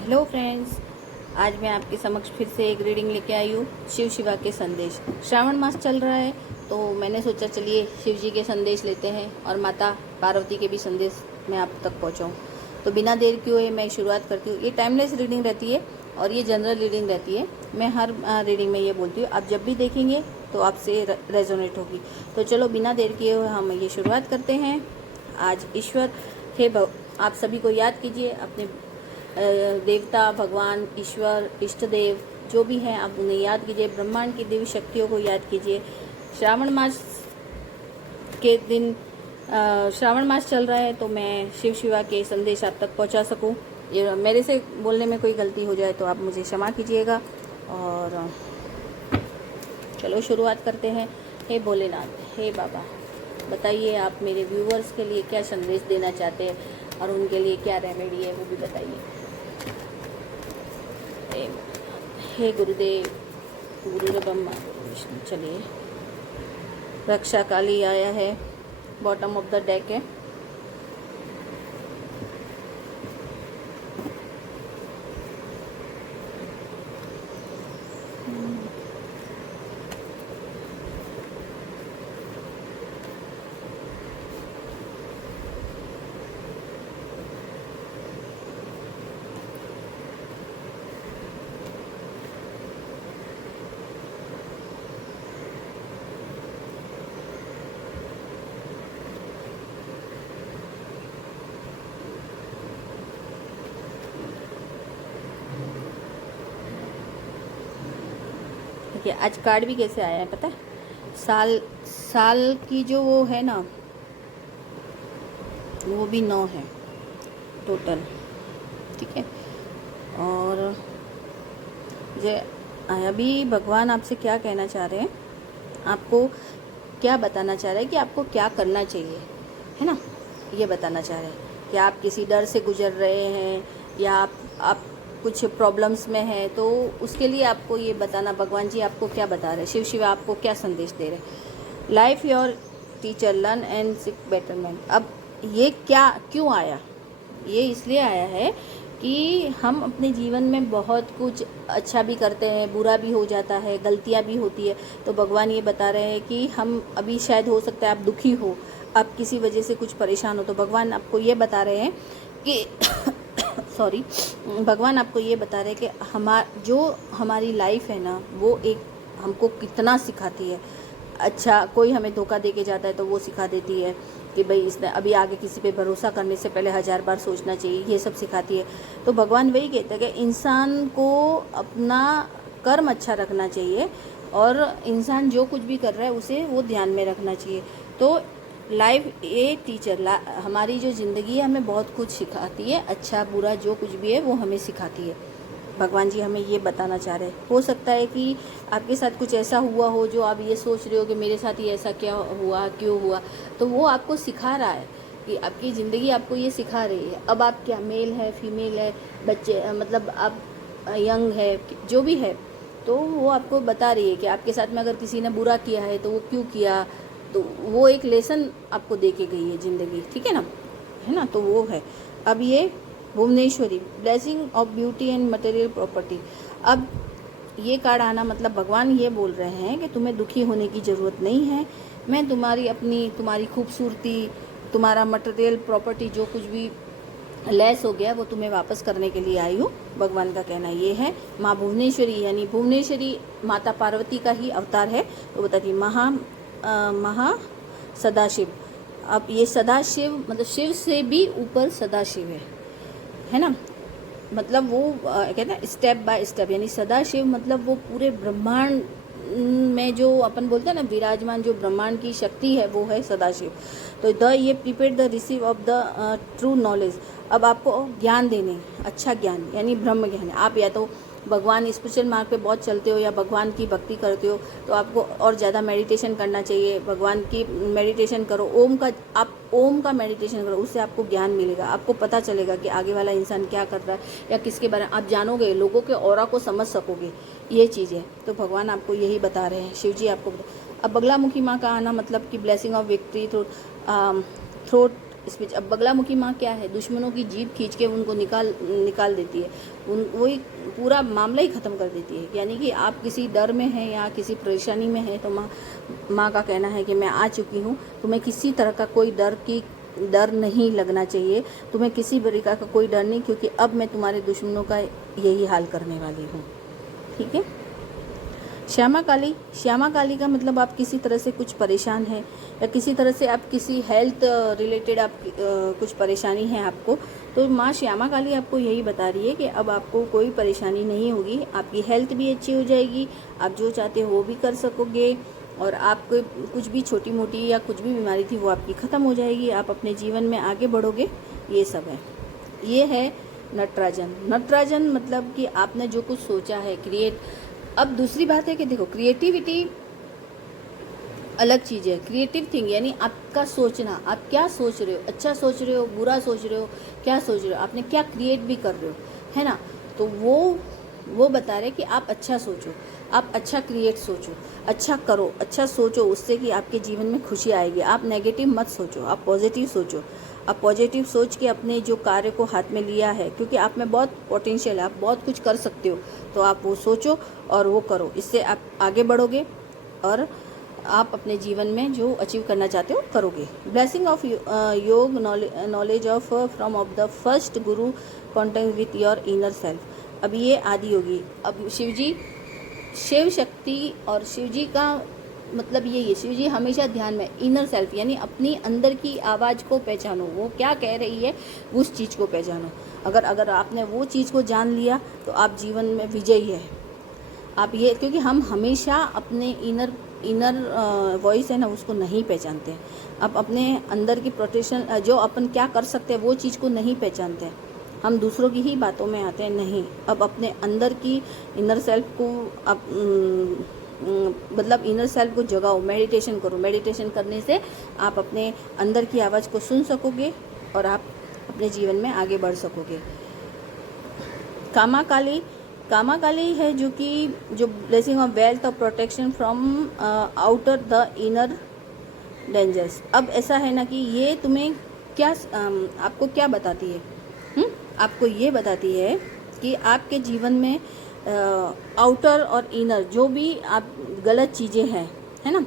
Hello friends, आज मैं आपके समक्ष फिर से एक रीडिंग लेके आई हूँ। शिव शिवा के संदेश। श्रावण मास चल रहा है तो मैंने सोचा चलिए शिव जी के संदेश लेते हैं और माता पार्वती के भी संदेश मैं आप तक पहुँचाऊँ। तो बिना देर किए हुए मैं शुरुआत करती हूँ। ये टाइमलेस रीडिंग रहती है और ये जनरल रीडिंग रहती है। मैं हर रीडिंग में ये बोलती हूँ, आप जब भी देखेंगे तो आपसे रेजोनेट होगी। तो चलो बिना देर किए हुए हम ये शुरुआत करते हैं। आज ईश्वर हे आप सभी को याद कीजिए, अपने देवता, भगवान, ईश्वर, इष्ट देव जो भी हैं आप उन्हें याद कीजिए। ब्रह्मांड की देवी शक्तियों को याद कीजिए। श्रावण मास के दिन श्रावण मास चल रहा है तो मैं शिव शिवा के संदेश आप तक पहुंचा सकूं। ये मेरे से बोलने में कोई गलती हो जाए तो आप मुझे क्षमा कीजिएगा। और चलो शुरुआत करते हैं। हे भोलेनाथ, हे बाबा, बताइए आप मेरे व्यूवर्स के लिए क्या संदेश देना चाहते हैं और उनके लिए क्या रेमेडी है वो भी बताइए। हे गुरुदेव, गुरुदेव ब्रह्मा विष्णु। चलिए, रक्षा काली आया है, बॉटम ऑफ द डेक है। देखिए आज कार्ड भी कैसे आया है पता है। साल की जो वो है ना, वो भी 9 है टोटल, ठीक है। और जे अभी भगवान आपसे क्या कहना चाह रहे हैं, आपको क्या बताना चाह रहे हैं कि आपको क्या करना चाहिए, है ना। ये बताना चाह रहे हैं कि आप किसी डर से गुजर रहे हैं या आप कुछ प्रॉब्लम्स में हैं, तो उसके लिए आपको ये बताना भगवान जी आपको क्या बता रहे हैं, शिव शिव आपको क्या संदेश दे रहे हैं। Life your teacher, learn and seek betterment. अब ये क्या क्यों आया, ये इसलिए आया है कि हम अपने जीवन में बहुत कुछ अच्छा भी करते हैं, बुरा भी हो जाता है, गलतियां भी होती है। तो भगवान ये बता रहे हैं कि हम अभी शायद हो सकता है आप दुखी हो, आप किसी वजह से कुछ परेशान हो, तो भगवान आपको ये बता रहे हैं कि सॉरी, भगवान आपको ये बता रहे हैं कि जो हमारी लाइफ है ना, वो एक हमको कितना सिखाती है। अच्छा, कोई हमें धोखा दे के जाता है तो वो सिखा देती है कि भाई इसने अभी आगे किसी पे भरोसा करने से पहले 1000 बार सोचना चाहिए, ये सब सिखाती है। तो भगवान वही कहते हैं कि इंसान को अपना कर्म अच्छा रखना चाहिए और इंसान जो कुछ भी कर रहा है उसे वो ध्यान में रखना चाहिए। तो लाइफ ए टीचर, हमारी जो ज़िंदगी है हमें बहुत कुछ सिखाती है, अच्छा बुरा जो कुछ भी है वो हमें सिखाती है। भगवान जी हमें ये बताना चाह रहे हैं। हो सकता है कि आपके साथ कुछ ऐसा हुआ हो जो आप ये सोच रहे हो कि मेरे साथ ही ऐसा क्या हुआ, क्यों हुआ, तो वो आपको सिखा रहा है कि आपकी ज़िंदगी आपको ये सिखा रही है। अब आप क्या मेल है, फीमेल है, बच्चे, मतलब आप यंग है, जो भी है, तो वो आपको बता रही है कि आपके साथ में अगर किसी ने बुरा किया है तो वो क्यों किया, तो वो एक लेसन आपको दे के गई है ज़िंदगी, ठीक है ना, है ना। तो वो है। अब ये Bhuvaneshwari, blessing of beauty and material property. अब ये कार्ड आना मतलब भगवान ये बोल रहे हैं कि तुम्हें दुखी होने की ज़रूरत नहीं है। मैं तुम्हारी खूबसूरती, तुम्हारा मटेरियल प्रॉपर्टी जो कुछ भी लेस हो गया वो तुम्हें वापस करने के लिए आई हूँ। भगवान का कहना ये है। माँ भुवनेश्वरी यानी भुवनेश्वरी माता पार्वती का ही अवतार है। तो बताती महा सदाशिव। अब ये सदाशिव मतलब शिव से भी ऊपर सदाशिव है ना। मतलब वो कहते हैं स्टेप बाय स्टेप, यानी सदाशिव मतलब वो पूरे ब्रह्मांड में जो अपन बोलते हैं ना विराजमान, जो ब्रह्मांड की शक्ति है वो है सदाशिव। तो ये prepare the receive of the true knowledge. अब आपको ज्ञान देने, अच्छा ज्ञान यानी ब्रह्म ज्ञान। आप या तो भगवान स्पिरिचुअल मार्ग पे बहुत चलते हो या भगवान की भक्ति करते हो तो आपको और ज़्यादा मेडिटेशन करना चाहिए। भगवान की मेडिटेशन करो, आप ओम का मेडिटेशन करो, उससे आपको ज्ञान मिलेगा। आपको पता चलेगा कि आगे वाला इंसान क्या कर रहा है या किसके बारे में आप जानोगे, लोगों के ऑरा को समझ सकोगे, ये चीज़ है। तो भगवान आपको यही बता रहे हैं, शिव जी आपको अब बगलामुखी माँ का आना मतलब कि blessing of victory through speech. अब बगलामुखी माँ क्या है, दुश्मनों की जीभ खींच के उनको निकाल देती है, वही पूरा मामला ही ख़त्म कर देती है। यानी कि आप किसी डर में हैं या किसी परेशानी में हैं तो माँ का कहना है कि मैं आ चुकी हूँ, तुम्हें किसी तरह का कोई डर नहीं लगना चाहिए, तुम्हें किसी प्रकार का कोई डर नहीं, क्योंकि अब मैं तुम्हारे दुश्मनों का यही हाल करने वाली हूँ। ठीक है। श्यामा काली का मतलब आप किसी तरह से कुछ परेशान हैं या किसी तरह से आप किसी हेल्थ रिलेटेड आप कुछ परेशानी है आपको, तो माँ श्यामा काली आपको यही बता रही है कि अब आपको कोई परेशानी नहीं होगी, आपकी हेल्थ भी अच्छी हो जाएगी, आप जो चाहते हो वो भी कर सकोगे, और आपको कुछ भी छोटी मोटी या कुछ भी बीमारी थी वो आपकी ख़त्म हो जाएगी, आप अपने जीवन में आगे बढ़ोगे। ये सब है। ये है नटराजन मतलब कि आपने जो कुछ सोचा है क्रिएट। अब दूसरी बात है कि देखो, क्रिएटिविटी अलग चीज़ है। क्रिएटिव थिंग यानी आपका सोचना, आप क्या सोच रहे हो, अच्छा सोच रहे हो, बुरा सोच रहे हो, क्या सोच रहे हो, आपने क्या क्रिएट भी कर रहे हो, है ना। तो वो बता रहे कि आप अच्छा सोचो, आप अच्छा क्रिएट सोचो, अच्छा करो, अच्छा सोचो, उससे कि आपके जीवन में खुशी आएगी। आप नेगेटिव मत सोचो, आप पॉजिटिव सोचो। आप पॉजिटिव सोच के अपने जो कार्य को हाथ में लिया है, क्योंकि आप में बहुत पोटेंशियल है, आप बहुत कुछ कर सकते हो, तो आप वो सोचो और वो करो। इससे आप आगे बढ़ोगे और आप अपने जीवन में जो अचीव करना चाहते हो करोगे। Blessing of yoga knowledge of from of the first guru contact with your inner self. अब ये आदि योगी, अब शिव शक्ति और शिव जी का मतलब यही है, शिव जी हमेशा ध्यान में, इनर सेल्फ यानी अपनी अंदर की आवाज़ को पहचानो, वो क्या कह रही है उस चीज़ को पहचानो। अगर आपने वो चीज़ को जान लिया तो आप जीवन में विजयी है। आप ये, क्योंकि हम हमेशा अपने इनर वॉइस है ना उसको नहीं पहचानते हैं। आप अपने अंदर की प्रोटेक्शन जो अपन क्या कर सकते हैं वो चीज़ को नहीं पहचानते हैं, हम दूसरों की ही बातों में आते हैं। नहीं, अब अपने अंदर की इनर सेल्फ को आप मतलब इनर सेल्फ को जगाओ, मेडिटेशन करो। मेडिटेशन करने से आप अपने अंदर की आवाज़ को सुन सकोगे और आप अपने जीवन में आगे बढ़ सकोगे। कामा काली है जो ब्लेसिंग ऑफ वेल्थ और protection from outer the inner dangers. अब ऐसा है ना कि ये तुम्हें क्या आपको क्या बताती है, आपको ये बताती है कि आपके जीवन में आउटर और इनर जो भी आप गलत चीज़ें हैं, है ना,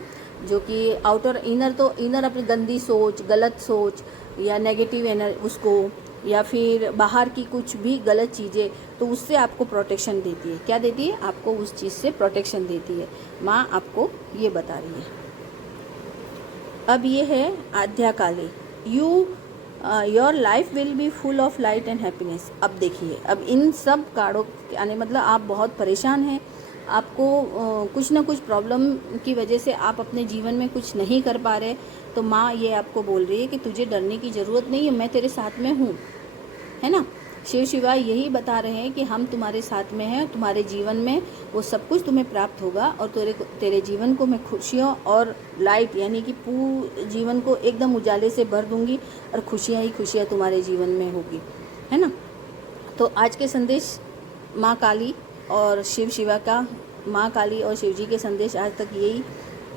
जो कि आउटर इनर, तो इनर अपनी गंदी सोच, गलत सोच या नेगेटिव उसको, या फिर बाहर की कुछ भी गलत चीज़ें, तो उससे आपको प्रोटेक्शन देती है। क्या देती है? आपको उस चीज़ से प्रोटेक्शन देती है। माँ आपको ये बता रही है। अब ये है Adya Kali, your life will be full of light and happiness. अब देखिए, अब इन सब कार्डों यानी मतलब आप बहुत परेशान हैं, आपको कुछ ना कुछ प्रॉब्लम की वजह से आप अपने जीवन में कुछ नहीं कर पा रहे, तो माँ ये आपको बोल रही है कि तुझे डरने की ज़रूरत नहीं है, मैं तेरे साथ में हूँ, है ना। शिव शिवा यही बता रहे हैं कि हम तुम्हारे साथ में हैं, तुम्हारे जीवन में वो सब कुछ तुम्हें प्राप्त होगा और तेरे जीवन को मैं खुशियों और लाइट यानी कि पूरे जीवन को एकदम उजाले से भर दूंगी और खुशियाँ ही खुशियाँ तुम्हारे जीवन में होगी, है ना। तो आज के संदेश माँ काली और शिव शिवा का, माँ काली और शिव जी के संदेश आज तक यही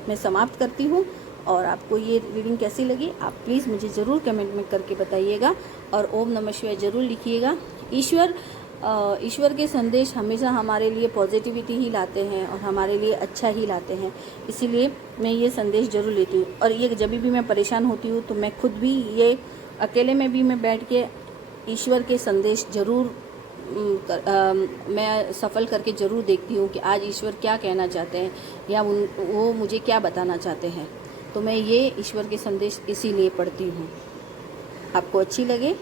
मैं समाप्त करती हूँ। और आपको ये रीडिंग कैसी लगी आप प्लीज़ मुझे ज़रूर कमेंट में करके बताइएगा, और ओम नमः शिवाय ज़रूर लिखिएगा। ईश्वर के संदेश हमेशा हमारे लिए पॉजिटिविटी ही लाते हैं और हमारे लिए अच्छा ही लाते हैं, इसीलिए मैं ये संदेश ज़रूर लेती हूँ। और ये जब भी मैं परेशान होती हूँ तो मैं खुद भी ये अकेले में भी मैं बैठ के ईश्वर के संदेश ज़रूर मैं सफल करके ज़रूर देखती हूँ कि आज ईश्वर क्या कहना चाहते हैं या वो मुझे क्या बताना चाहते हैं। तो मैं ये ईश्वर के संदेश इसीलिए पढ़ती हूँ। आपको अच्छी लगे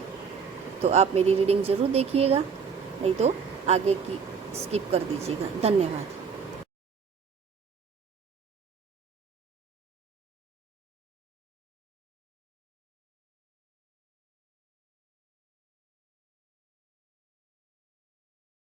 तो आप मेरी रीडिंग ज़रूर देखिएगा, नहीं तो आगे की स्किप कर दीजिएगा। धन्यवाद।